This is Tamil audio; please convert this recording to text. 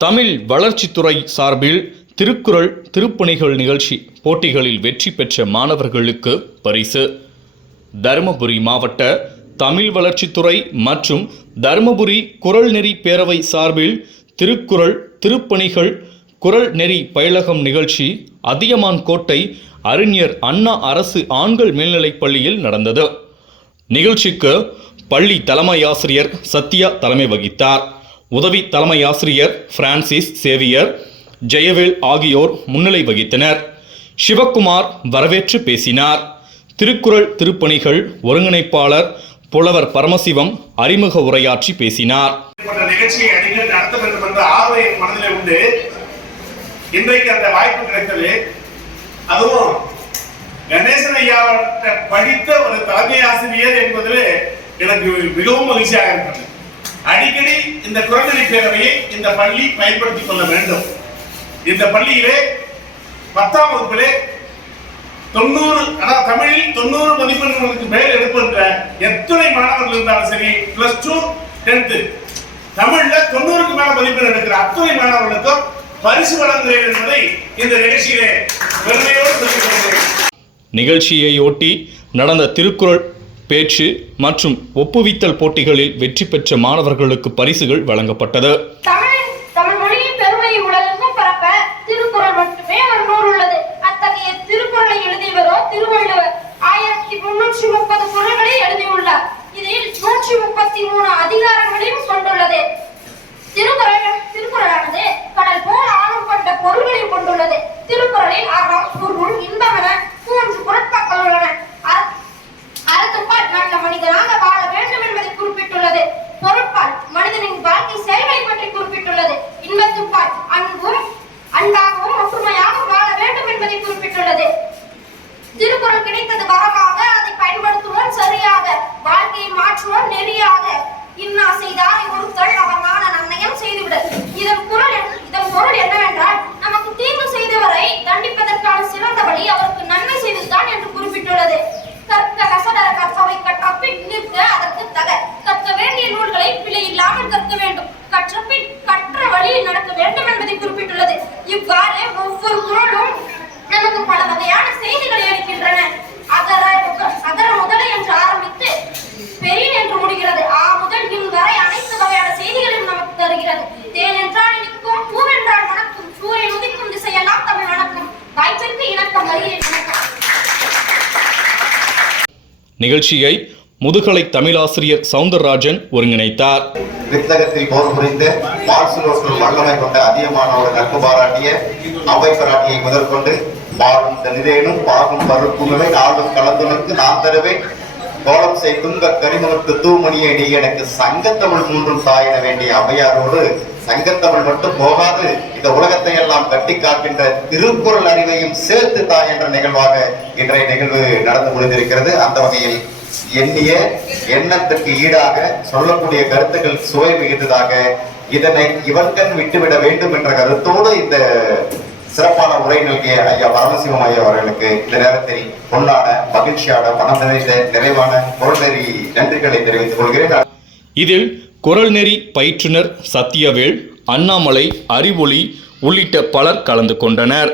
தமிழ் வளர்ச்சித்துறை சார்பில் திருக்குறள் திருப்பணிகள் நிகழ்ச்சி போட்டிகளில் வெற்றி பெற்ற மாணவர்களுக்கு பரிசு. தருமபுரி மாவட்ட தமிழ் வளர்ச்சித்துறை மற்றும் தருமபுரி குறள் நெறி பேரவை சார்பில் திருக்குறள் திருப்பணிகள் குரல் நெறி பயிலகம் நிகழ்ச்சி அதியமான் கோட்டை அறிஞர் அண்ணா அரசு ஆண்கள் மேல்நிலைப் பள்ளியில் நடந்தது. நிகழ்ச்சிக்கு பள்ளி தலைமை ஆசிரியர் சத்யா தலைமை வகித்தார். உதவி தலைமை ஆசிரியர் பிரான்சிஸ் சேவியர் ஜெயவேல் ஆகியோர் முன்னிலை வகித்தனர். சிவக்குமார் வரவேற்று பேசினார். திருக்குறள் திருப்பணிகள் ஒருங்கிணைப்பாளர் புலவர் பரமசிவம் அறிமுக உரையாற்றி பேசினார். இன்றைக்கு அந்த வாய்ப்பு கிடைத்தது. அதுவும் கணேசன் ஐயாவிட்ட படித்த ஒரு தலைமை ஆசிரியர் என்பதில் எனக்கு மிகவும் மகிழ்ச்சியாக இருக்கிறது அடிக்கடி இந்த குழந்தை பேரவையை இந்த பள்ளி பயன்படுத்திக் கொள்ள வேண்டும். இந்த பள்ளியிலே பத்தாம் வகுப்பிலே தொண்ணூறு ஆனால் தமிழில் தொண்ணூறு மதிப்பெண்களுக்கு மேல் எடுக்கின்ற எத்தனை மாணவர்கள் இருந்தாலும் சரி பிளஸ் டூ டென்த்து தமிழ்ல தொண்ணூறுக்கு மேல மதிப்பெண் எடுக்கிற அத்தனை மாணவர்களுக்கும் பரிசு வழங்குகிறேன் என்பதை இந்த நிகழ்ச்சியிலே பெருமையோடு சொல்லிக் ஒட்டி நடந்த திருக்குறள் பேச்சு மற்றும் ஒப்புவித்தல் போட்டிகளில் வெற்றி பெற்ற மாணவர்களுக்கு பரிசுகள் வழங்கப்பட்டது. திருக்குறளில் தமிழ் மொழியின் இன்பமென இன்னா செய்தாரை தேன் என்றால் இனிக்கும் பூவென்றால் மணக்கும் சூரியன் உதிக்கும் திசையெல்லாம் தமிழ் வணக்கம். வாய்ப்பிற்கு இணக்கம் வருகிறேன் வணக்கம். நிகழ்ச்சியை முதுகலை தமிழாசிரியர் சவுந்தரராஜன் ஒருங்கிணைத்தார். வித்தகத்தில் போர் புரிந்து மார்சுலோசல் வல்லமை கொண்ட அதிகமானவர் நட்பு பாராட்டிய அவை பாராட்டியை முதற்கொண்டு பாடும் தனிதேனும் பாகும் பருப்புகளை நாளும் கலந்துனக்கு நான் தருவேன். கோலம் செய் துங்க கரிமுகத்து தூமணியை நீ எனக்கு சங்கத்தமிழ் மூன்றும் தாயிட வேண்டிய அவையாரோடு சங்கத்தமிழ் மட்டும் போகாது இந்த உலகத்தை எல்லாம் கட்டி காக்கின்ற திருக்குறள் அறிவையும் சேர்த்து தா என்ற நிகழ்வாக இன்றைய நிகழ்வு நடந்து முடிந்திருக்கிறது. அந்த வகையில் எண்ணிய எண்ணத்திற்கு ஈடாக சொல்லக்கூடிய கருத்துக்கள் சுவை மிகுந்ததாக இதனை இவர்கள் விட்டுவிட வேண்டும் என்ற கருத்தோடு இந்த சிறப்பான உரை நல்கிய ஐயா பரமசிவம் ஐயா அவர்களுக்கு இந்த நேரத்தில் பொன்னான மகிழ்ச்சியான பணம் நிறைந்த நிறைவான பொருளறி நன்றிகளை தெரிவித்துக் கொள்கிறேன். இதில் குரல் நெறி பயிற்றுனர் சத்தியவேல் அண்ணாமலை அறிவொளி உள்ளிட்ட பலர் கலந்து கொண்டனர்.